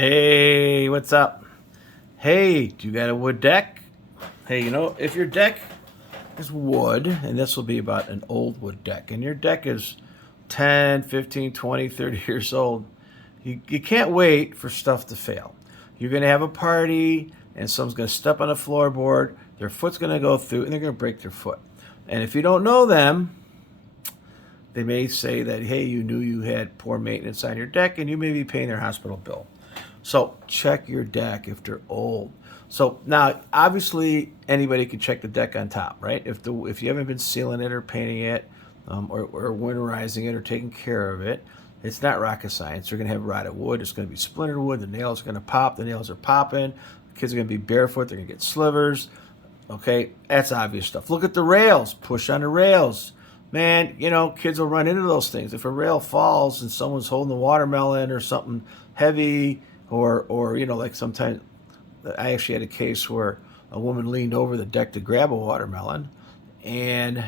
Hey, what's up? Hey, do you got a wood deck? Hey, if your deck is wood, and this will be about an old wood deck, and your deck is 10, 15, 20, 30 years old, you can't wait for stuff to fail. You're going to have a party, and someone's going to step on a floorboard, their foot's going to go through, and they're going to break their foot. And if you don't know them, they may say that, hey, you knew you had poor maintenance on your deck, and you may be paying their hospital bill. So check your deck if they're old. So now, obviously, anybody can check the deck on top, right? If you haven't been sealing it or painting it, or winterizing it or taking care of it, it's not rocket science. You're going to have rotted wood. It's going to be splintered wood. The nails are going to pop. The nails are popping. The kids are going to be barefoot. They're going to get slivers. Okay, that's obvious stuff. Look at the rails. Push on the rails. Man, kids will run into those things. If a rail falls and someone's holding the watermelon or something heavy, or like sometimes I actually had a case where a woman leaned over the deck to grab a watermelon, and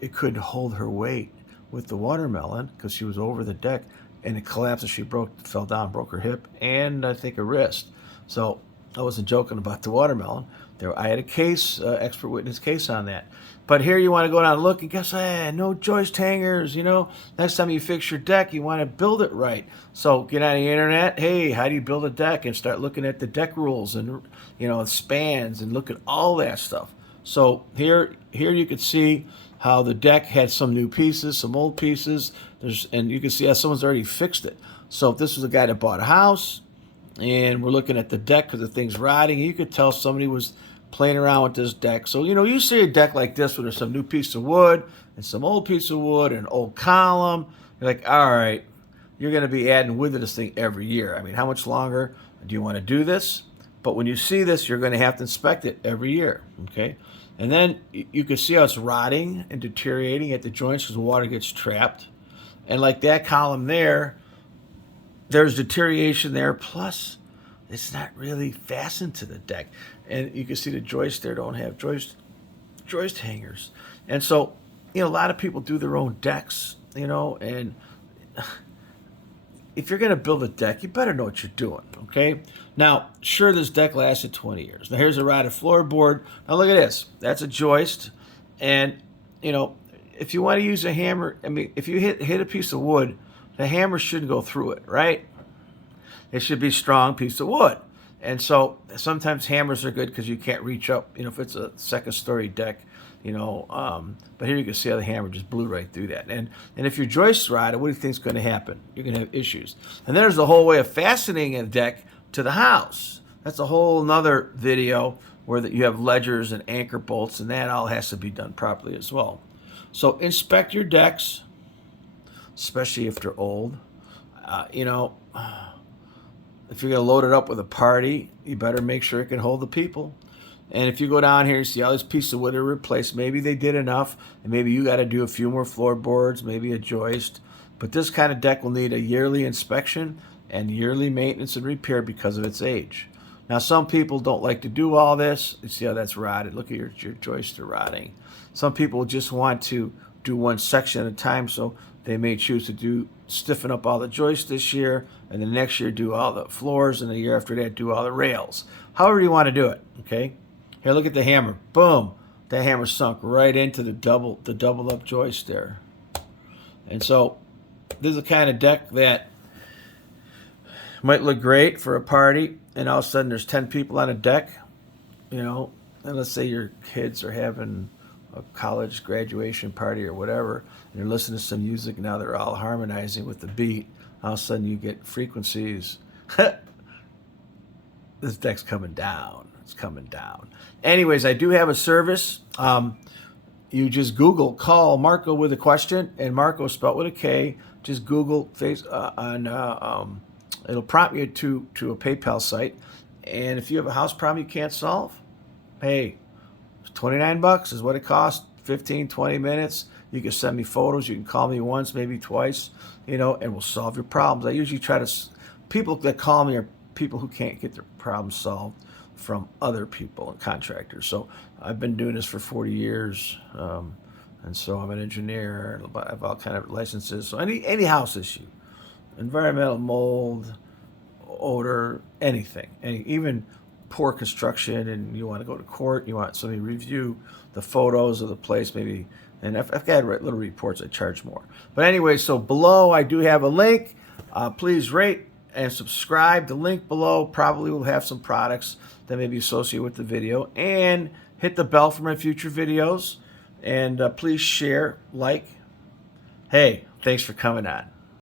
it couldn't hold her weight with the watermelon because she was over the deck, and it collapsed and she fell down, broke her hip, and I think her wrist. So I wasn't joking about the watermelon. I had a case, expert witness case on that. But here you want to go down and look, and guess what? No joist hangers. Next time you fix your deck, you want to build it right. So get on the internet. Hey, how do you build a deck? And start looking at the deck rules and spans, and look at all that stuff. So here you can see how the deck had some new pieces, some old pieces. And you can see how someone's already fixed it. So if this was a guy that bought a house, and we're looking at the deck because the thing's rotting, you could tell somebody was playing around with this deck. So you see a deck like this where there's some new piece of wood and some old piece of wood and an old column. You're like, all right, you're going to be adding wood to this thing every year. I mean, how much longer do you want to do this? But when you see this, you're going to have to inspect it every year. Okay, and then you can see how it's rotting and deteriorating at the joints because the water gets trapped. And like that column there's deterioration there, plus it's not really fastened to the deck. And you can see the joists there don't have joist hangers. And so, a lot of people do their own decks, and if you're going to build a deck, you better know what you're doing, okay? Now, sure, this deck lasted 20 years. Now, here's a rotted floorboard. Now, look at this. That's a joist. And, if you want to use a hammer, if you hit a piece of wood, the hammer shouldn't go through it, right? It should be a strong piece of wood. And so sometimes hammers are good because you can't reach up, if it's a second story deck, but here you can see how the hammer just blew right through that. And if your joist's rotted, what do you think is going to happen? You're going to have issues. And there's the whole way of fastening a deck to the house. That's a whole nother video where you have ledgers and anchor bolts, and that all has to be done properly as well. So inspect your decks, especially if they're old. If you're going to load it up with a party, you better make sure it can hold the people. And if you go down here and see all these pieces of wood are replaced, maybe they did enough, and maybe you got to do a few more floorboards, maybe a joist. But this kind of deck will need a yearly inspection and yearly maintenance and repair because of its age. Now, some people don't like to do all this. You see how that's rotted. Look at your joists are rotting. Some people just want to do one section at a time, so they may choose to stiffen up all the joists this year, and the next year do all the floors, and the year after that do all the rails. However you want to do it, okay? Here, look at the hammer. Boom. That hammer sunk right into the doubled up joist there. And so this is the kind of deck that might look great for a party, and all of a sudden there's 10 people on a deck, and let's say your kids are having a college graduation party or whatever, and they're listening to some music, now they're all harmonizing with the beat. All of a sudden you get frequencies. This deck's coming down. It's coming down. Anyways, I do have a service. You just Google, call Marco with a question, and Marco spelled with a K. Just Google it'll prompt you to a PayPal site. And if you have a house problem you can't solve, hey, $29 is what it costs, 15, 20 minutes. You can send me photos. You can call me once, maybe twice, and we'll solve your problems. I usually people that call me are people who can't get their problems solved from other people and contractors. So I've been doing this for 40 years, and so I'm an engineer. I have all kind of licenses. So any house issue, environmental mold, odor, anything, even poor construction, and you want to go to court, you want somebody to review the photos of the place, maybe. And if I've got little reports, I charge more. But anyway, so below I do have a link. Please rate and subscribe. The link below probably will have some products that may be associated with the video. And hit the bell for my future videos. And please share, like. Hey, thanks for coming on.